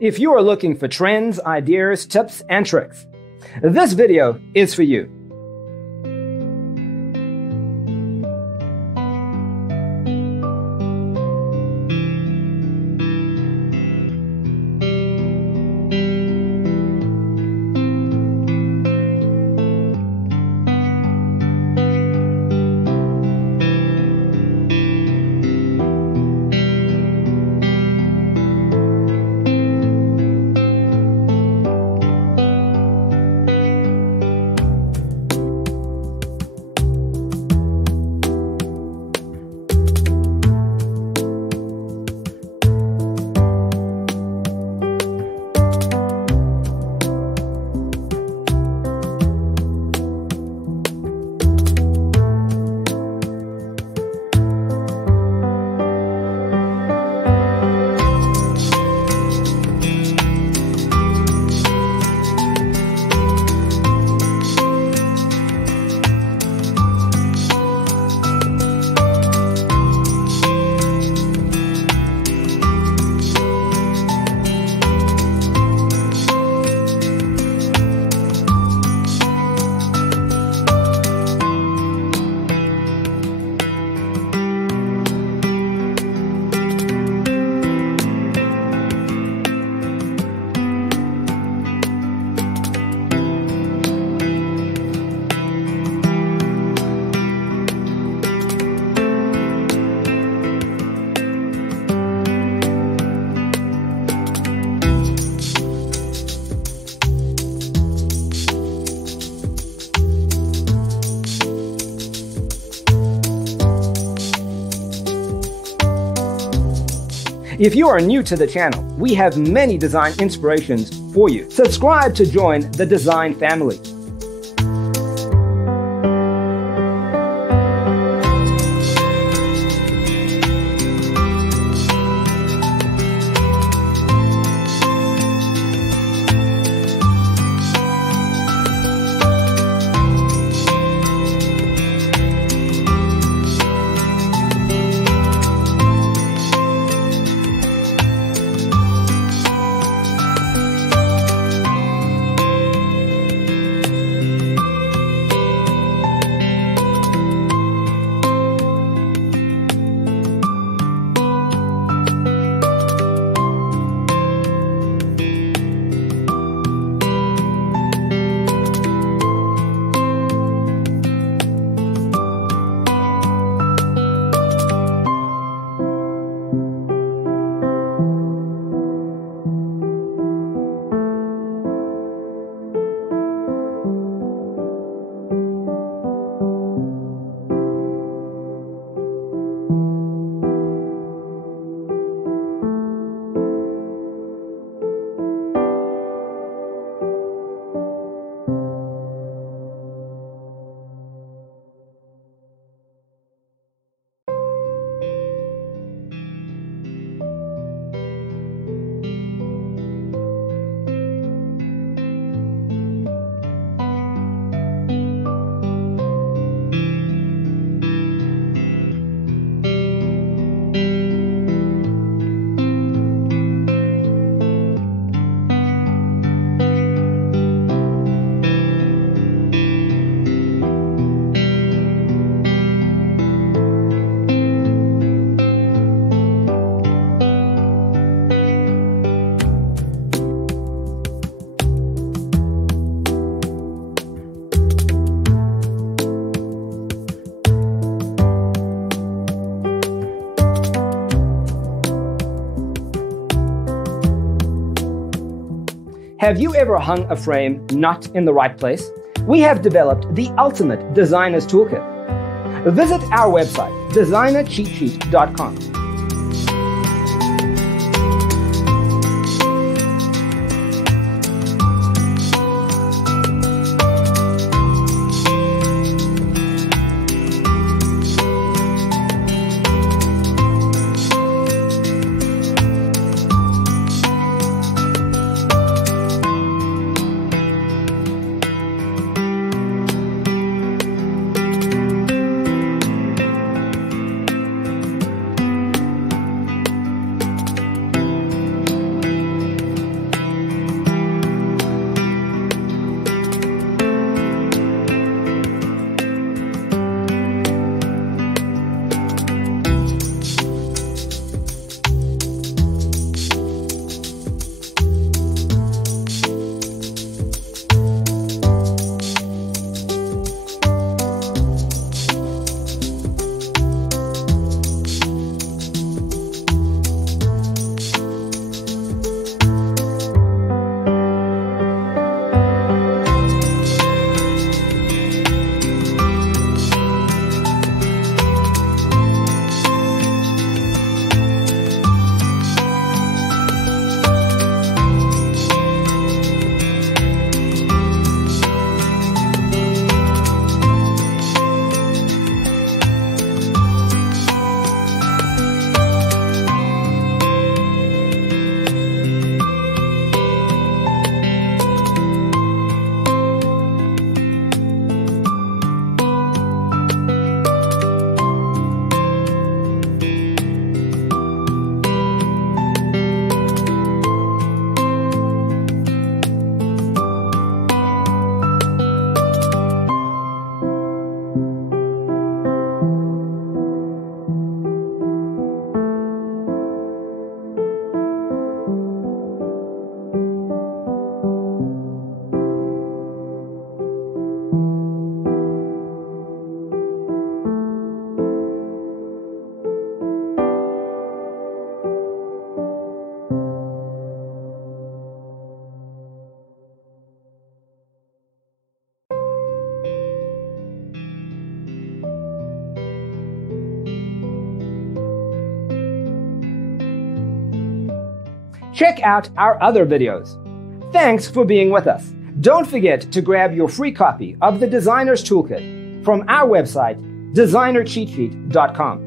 If you are looking for trends, ideas, tips, and tricks, this video is for you. If you are new to the channel, we have many design inspirations for you. Subscribe to join the design family. Have you ever hung a frame not in the right place? We have developed the ultimate designer's toolkit. Visit our website, designercheatsheet.com. check out our other videos. Thanks for being with us. Don't forget to grab your free copy of the Designer's Toolkit from our website, designercheatsheet.com.